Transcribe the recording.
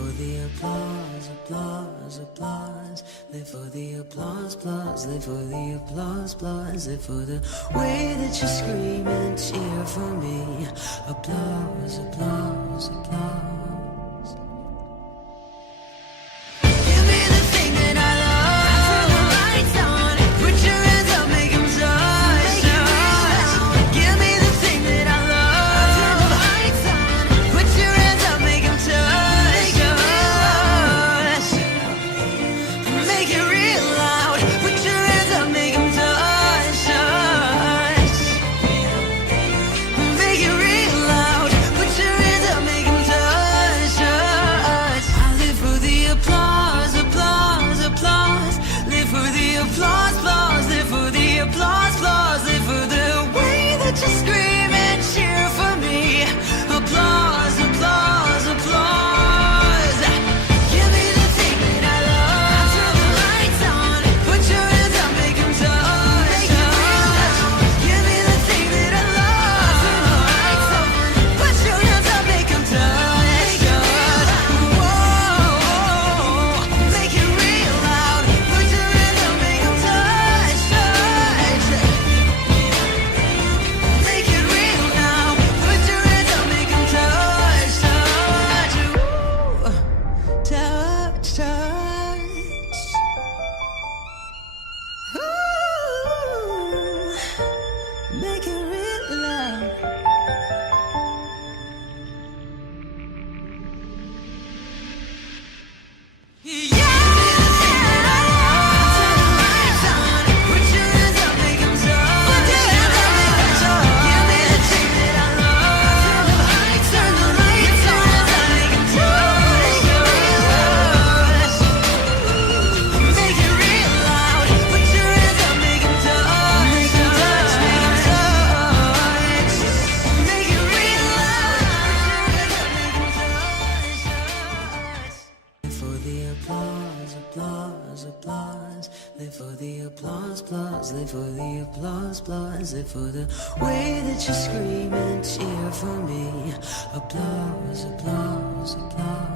for the applause, applause, applause. Live for the applause, applause. Live for the applause, applause. Live for the way that you scream and cheer for me. Applause, applause, applause. Give me the thing that I love. Turn the lights on. Put your hands up, make 'em touch. Give me the thing that I love. Turn the lights on. Put your hands up, make 'em touch. Make it real loud. Put your hands up, make 'em touch. Make it real loud. Put your hands up, make 'em touch. I live for the applause, applause, applause. Live for the applause, applause. Live for the applause, applause. Live for the way that you scream and cheer for me. Applause, applause, applause. Give me the thing that I love. Turn the lights on. Put your hands up, make 'em touch. Give me the thing that I love. Turn the lights on. Put your hands up, make 'em touch. Whoa, make it real loud. Put your hands up, make 'em touch. Make it real now. Put your hands up, make 'em touch. Touch, touch. Ooh, make it real loud. For the applause, applause, applause. Live for the applause, applause. Live for the applause, applause. Live for the way that you scream and cheer for me. Applause, applause, applause.